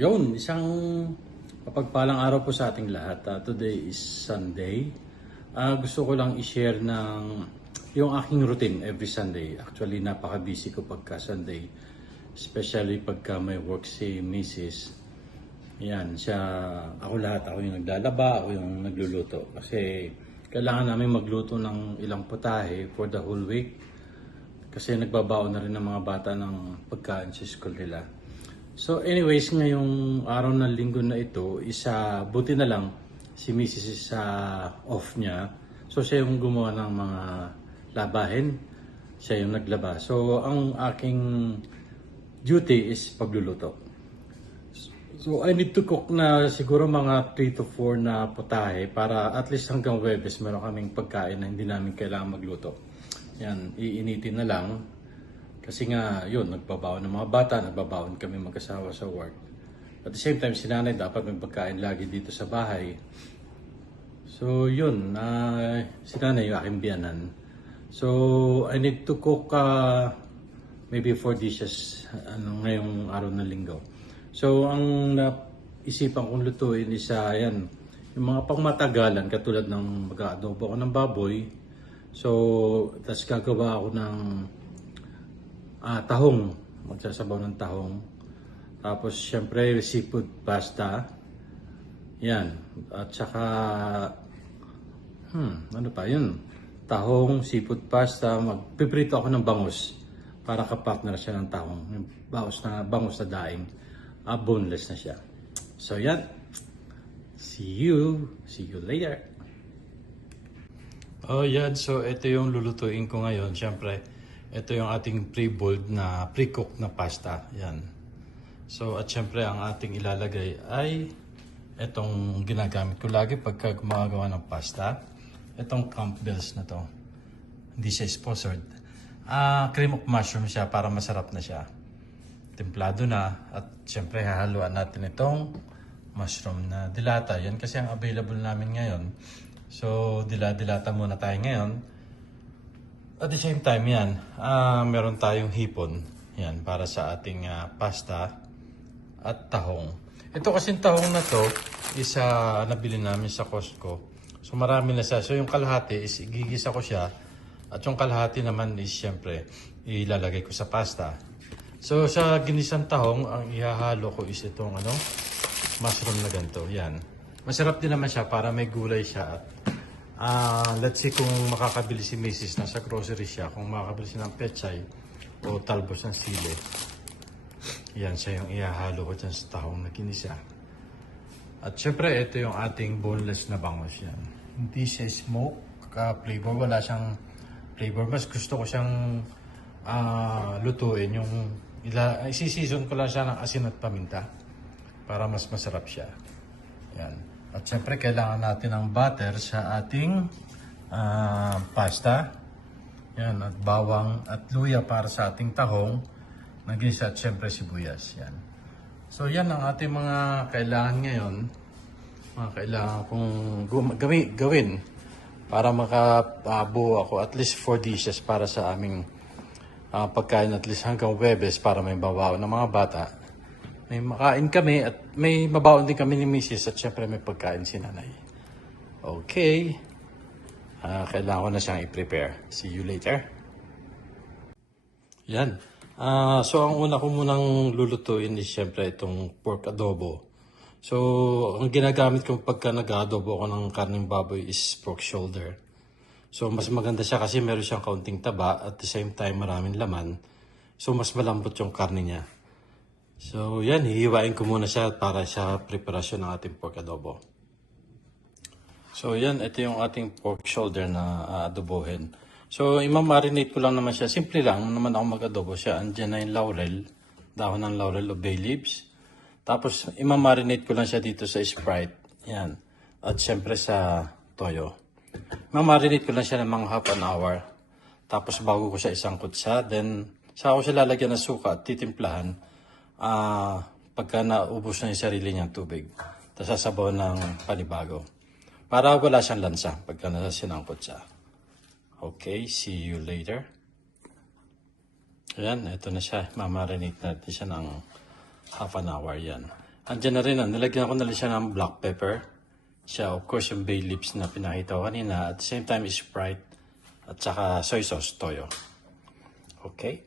Yun, isang mapagpalang araw po sa ating lahat. Today is Sunday. Gusto ko lang i-share ng yung aking routine every Sunday. Actually, napaka-busy ko pagka Sunday. Especially pagka may work si Mrs. Yan, siya, ako lahat. Ako yung naglalaba, ako yung nagluluto. Kasi kailangan namin magluto ng ilang putahe for the whole week. Kasi nagbabaon na rin ng mga bata ng pagkain sa school nila. So anyways, ngayong araw ng linggo na ito, buti na lang si Mrs. sa off niya. So siya yung gumawa ng mga labahin, siya yung naglaba. So ang aking duty is pagluluto. So I need to cook na siguro mga 3 to 4 na putahe para at least hanggang Huwebes meron kaming pagkain na hindi namin kailangan magluto. Yan, iinitin na lang. Kasi nga, yun, nagbabaon ng mga bata, nagbabaon kami mag-asawa sa work. At the same time, si nanay dapat may pagkain lagi dito sa bahay. So, yun, si nanay yung aking biyanan. So, I need to cook maybe 4 dishes ngayong araw ng linggo. So, ang naisipan kong lutuin is yan, yung mga pangmatagalan katulad ng mag-aadobo ako ng baboy. So, tas gagawa ako ng tahong, magsasabaw ng tahong. Tapos syempre seafood pasta. Yan. At saka ano pa yun? Tahong, seafood pasta, magpiprito ako ng bangus para kapartner siya ng tahong. Yung bangus na daing. Boneless na siya. So yan. See you later. Oh yan, so ito yung lulutuin ko ngayon. Syempre ito yung ating pre-boiled na pre-cooked na pasta. Yan. So, at syempre, ang ating ilalagay ay itong ginagamit ko lagi pagka gumagawa ng pasta. Itong Campbell's na to. Hindi siya sponsored. Cream of mushroom siya para masarap na siya. Templado na. At syempre, hahaluan natin itong mushroom na dilata. Yan kasi ang available namin ngayon. So, dilata muna tayo ngayon. At the same time, yan, meron tayong hipon. Yan, para sa ating pasta at tahong. Ito kasing tahong na to, nabili namin sa Costco. So marami na siya. So yung kalahati is igigisa ko siya. At yung kalahati naman is syempre, ilalagay ko sa pasta. So sa ginisang tahong, ang ihahalo ko is itong mushroom na ganito. Yan. Masarap din naman siya para may gulay siya. At let's see kung makakabili si Mrs. na sa grocery siya, kung makakabili siya ng pechay o talbos ng sili. Yan siya yung ihahalo ko dyan sa tahong na kinisa. At syempre, ito yung ating boneless na bangus yan. Hindi siya smoke flavor, wala siyang flavor. Mas gusto ko siyang lutuin. Isi-season ko lang siya ng asin at paminta para mas masarap siya. Yan. At syempre, kailangan natin ng butter sa ating pasta. Yan, at bawang at luya para sa ating tahong. Nagisa at syempre sibuyas. Yan. So, yan ang ating mga kailangan ngayon. Mga kailangan kong gawin para makabuo ako at least 4 dishes para sa aming pagkain at least hanggang Huwebes para may babaw ng mga bata. May makain kami at may mabaon din kami ni Mrs. at syempre may pagkain si nanay. Okay. Kailangan ko na siyang i-prepare. See you later. Yan. So ang una ko munang lulutuin is syempre itong pork adobo. So ang ginagamit ko pagka nag-adobo ako ng karneng baboy is pork shoulder. So mas maganda siya kasi meron siyang kaunting taba at the same time maraming laman. So mas malambot yung karne niya. So yan, hihiwain ko muna siya para sa preparasyon ng ating pork adobo. So yan, ito yung ating pork shoulder na adobohin. So imamarinate ko lang naman siya. Simple lang naman ako mag-adobo siya. Andiyan na yung laurel, dahon ng laurel o bay leaves. Tapos imamarinate ko lang siya dito sa Sprite. Yan. At syempre sa toyo. Imamarinate ko lang siya ng mga half an hour. Tapos bago ko siya isangkot siya, then saka ko siya lalagyan ng suka at titimplahan. Pagka naubos na yung sarili niyang tubig. Tapos sasabaw ng panibago. Para wala siyang lansa pagka sinangkot siya. Okay, see you later. Ayan, ito na siya. Mamarinate natin siya ng half an hour yan. Andiyan na rin, nilagyan ko na rin siya ng black pepper. Siya, of course, yung bay leaves na pinakita ko kanina. At the same time, Sprite. At saka soy sauce, toyo. Okay.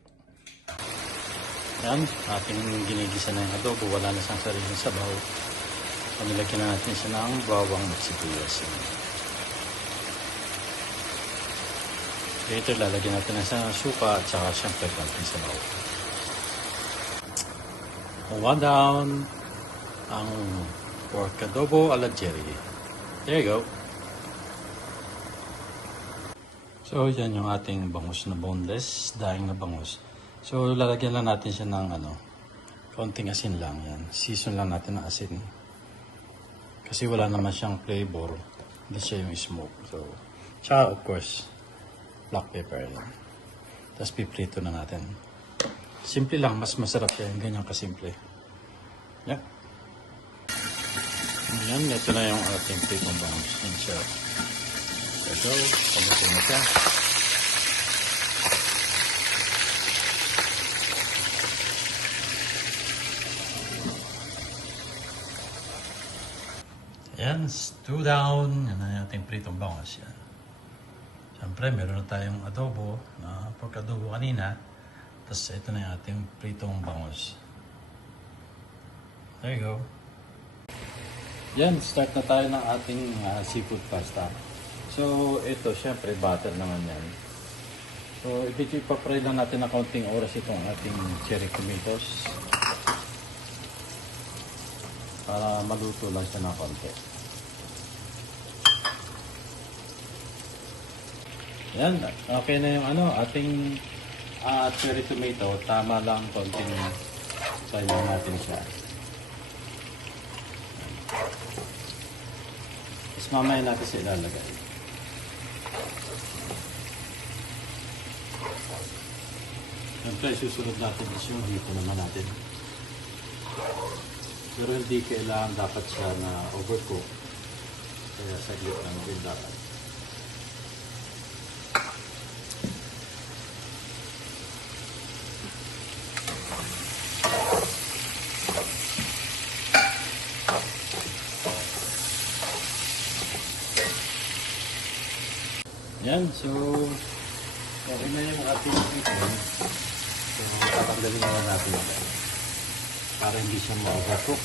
Yan, ating ginigisa na yung adobo. Wala na siyang sariling sabaw. So, nilagyan na natin siya ng bawang at sibuyas. Later, lalagyan natin na siya ng suka at saka syempre konting sabaw. One down ang pork adobo ala Jerry. There you go. So, yan yung ating bangus na boneless, daing na bangus. So, lalagyan lang natin siya ng konting asin lang yan. Season lang natin ng asin. Kasi wala naman siyang flavor. Hindi siya yung smoke. So, tsaka of course, black pepper lang. Tapos piprito na natin. Simple lang, mas masarap yan. Ganyan kasimple. Yeah. Yan, ito na yung ating pritong bangus. Yan siya. So, pagdating na siya. Yan, stew down. Yan na yung ating pritong bangus. Yan. Siyempre, meron na tayong adobo, pork adobo kanina. Tapos ito na yung ating pritong bangus. There you go. Yan, start na tayo ng ating seafood pasta. So, ito, syempre, butter naman yan. So, ipapry lang natin na kaunting oras itong ating cherry tomatoes. Para maluto lang siya ng konti. Yan, okay na yung ating cherry tomato. Tama lang konting fry lang natin siya. Tapos mamaya natin siya ilalagay. Siyempre, susunod natin is yung hito naman natin. Pero hindi kailangan dapat siya na overcook. Kaya saglit lang din dapat. Yan, so okay na yung ating chicken. So tatanggalin naman natin ito para hindi siya ma-overcook.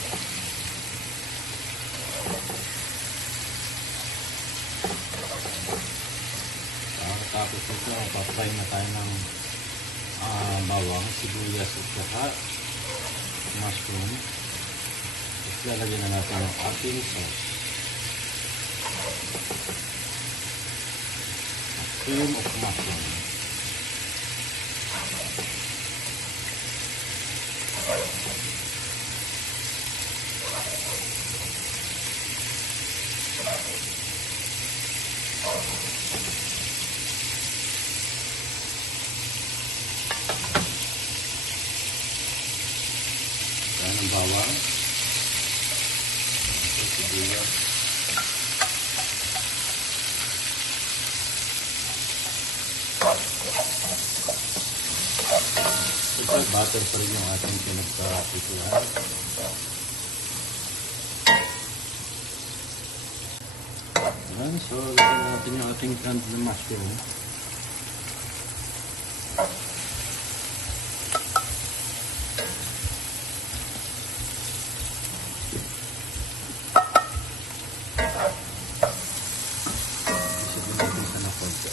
Tapos ito, papay na tayo ng bawang, sibuyas at saka mushroom. Tapos lalagyan na natin ang ating sauce. Cream of mushroom. Yan ang bawang. Sibuyas. Ito, butter pa rin yung ating pinagkakituhan. Ayan, so lagyan natin yung ating canned mushroom. Isipin natin sa nakonti.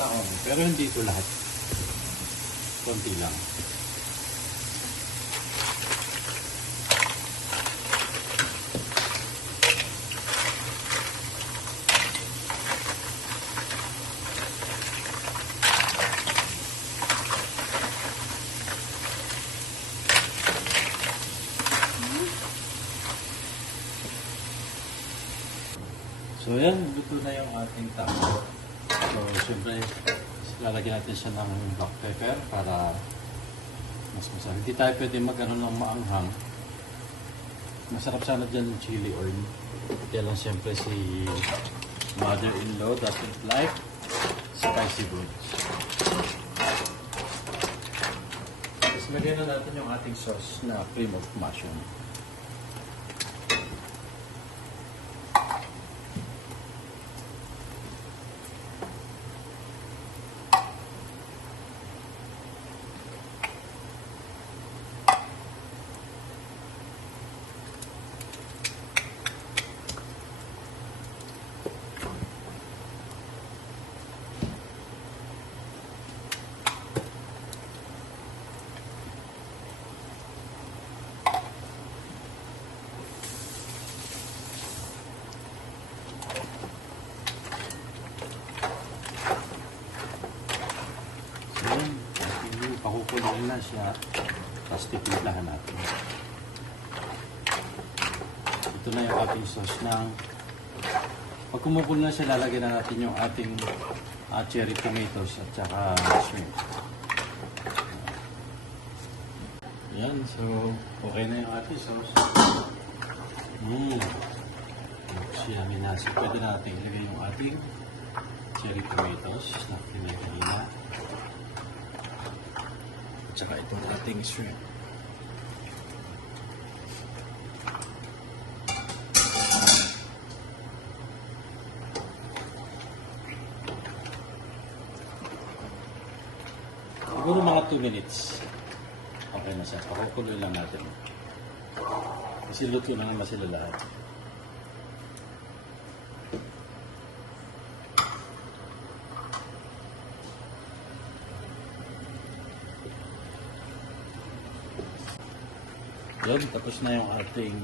Taon, pero hindi ito lahat. Konti lang. So yan, luto na yung ating taco. So siyempre, lalagyan natin siya ng black pepper para Mas masarap. Hindi tayo pwede mag-ano ng maanghang. Masarap sana dyan yung chili oil. Kaya lang siyempre si mother-in-law doesn't like spicy foods. Tapos lagyan na natin yung ating sauce na cream of mushroom. Pakukulong na siya, tapos titimplahan natin. Ito na yung ating sauce ng pag kumukulo na siya, lalagyan na natin yung ating cherry tomatoes at saka shrimp. Yan, so okay na yung ating sauce. Yummy na. So pwede natin ilagay yung ating cherry tomatoes na pinagkanina. Tsaka itong ating shrimp. Siguro mga 2 minutes. Okay na siya. Pakukuloy lang natin. Kasi luto na naman sila lahat. Yan, tapos na yung ating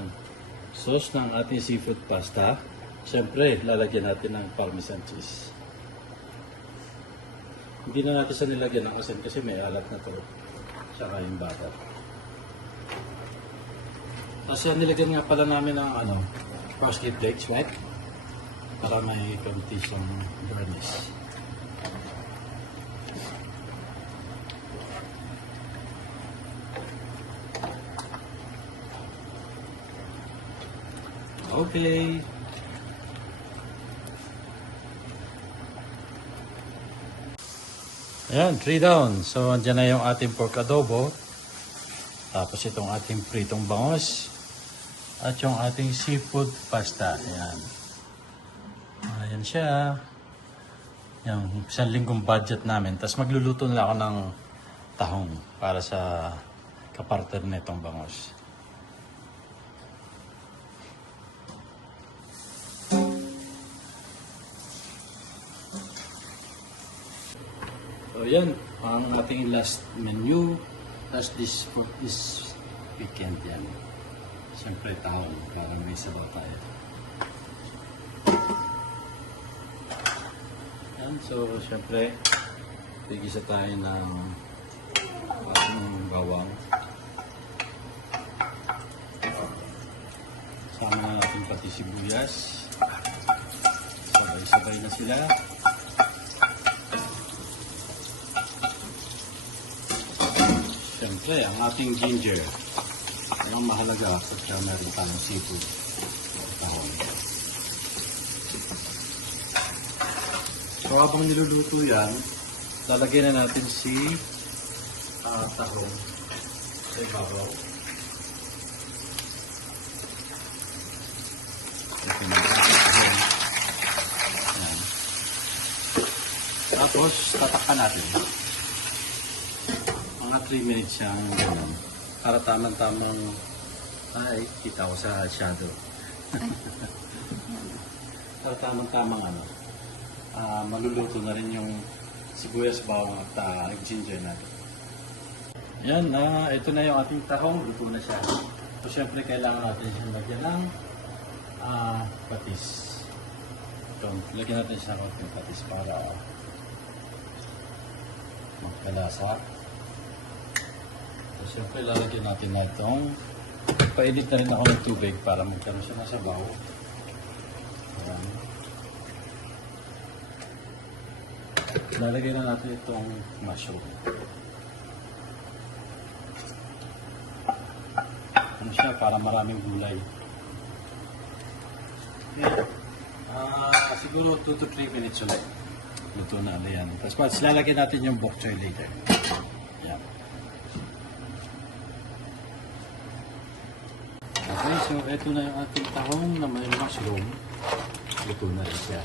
sauce ng ating seafood pasta. Siyempre, lalagyan natin ng parmesan cheese. Hindi na natin sa nilagyan ng asin kasi may alat na to. Saka yung butter. Kasi nilagyan nga pala namin ng parsley flakes, right? Para may konti siyang garnish. Okay. Ayan, 3 down. So, andyan na yung ating pork adobo. Tapos itong ating pritong bangos. At yung ating seafood pasta. Ayan. Ayan siya. Yung 1 linggong budget namin. Tapos magluluto na ako ng tahong para sa kapartner na itong bangos. So yan, ang ating last menu, last dish for this weekend yan. Siyempre tahong, para may sabaw tayo. Yan, so siyempre, tigisa tayo ng bawang. Sama na natin pati sibuyas. Sabay-sabay na sila. Siyempre, ang ating ginger. Ang mahalaga pagka meron tayong seafood. Tahong. So habang niluluto yan, lalagyan na natin si tahong sa ibabaw. Tapos, tatakpan natin. Mga 3 minutes siyang gano'n. Para tamang-tamang, kita ko sa shadow. Para tamang-tamang maluluto na rin yung sibuyas, bawang at ginger natin. Yan, ito na yung ating tahong. Luto na siya. So, syempre, kailangan natin siyang lagyan ng patis. So, lagyan natin siya ng patis para magkalasa. So, siyempre, lalagyan natin na itong painit na rin ako ng tubig para magkaroon siya ng sabaw. Ayan. Lalagyan na natin itong mushroom. ano siya, para maraming gulay. Okay. Siguro 2 to 3 minutes ulit. Luto na ano yan. Tapos lalagyan natin yung bok choy later. Yan. Okay, so ito na yung ating tahong na may mushroom. Luto na rin siya.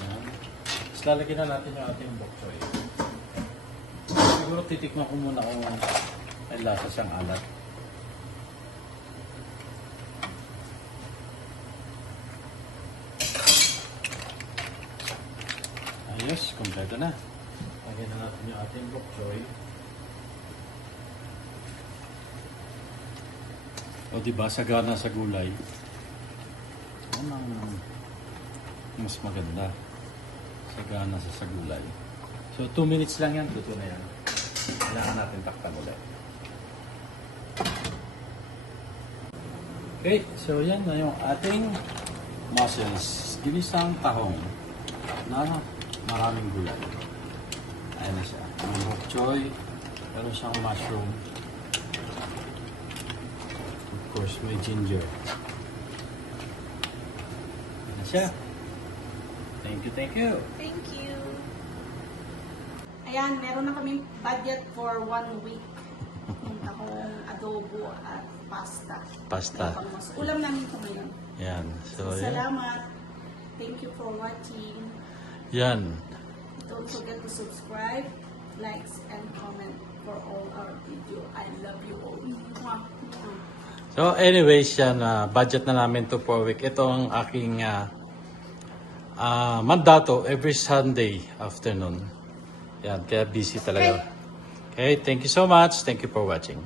Yan. Tapos lalagyan na natin yung ating bok choy. Siguro titikman ko muna kung may lasa siyang alat. Ayos, kompleto na. Lagyan na natin yung ating bok choy. O diba, sagana sa gulay. Ano ang mas maganda? Sagana sa gulay. So 2 minutes lang yan, luto na yan. Kailangan natin takpan ulit. Okay, so yan na yung ating mussels. Ginisang tahong na maraming gulay. Ayan na siya. May bok choy, meron siyang mushroom. Of course, may ginger. Ayan na siya. Thank you, thank you. Thank you. Ayan, meron na kaming budget for 1 week. Yung tahong adobo at pasta. Pasta. Ulam namin ito ngayon. Yan. So, yan. Salamat. Thank you for watching. Yan. Don't forget to subscribe, likes, and comment for all our video. I love you all. Mwah. Mwah. So anyways, yan, budget na namin to for a week. Ito ang aking mandato every Sunday afternoon. Yan, kaya busy talaga. Okay, thank you so much. Thank you for watching.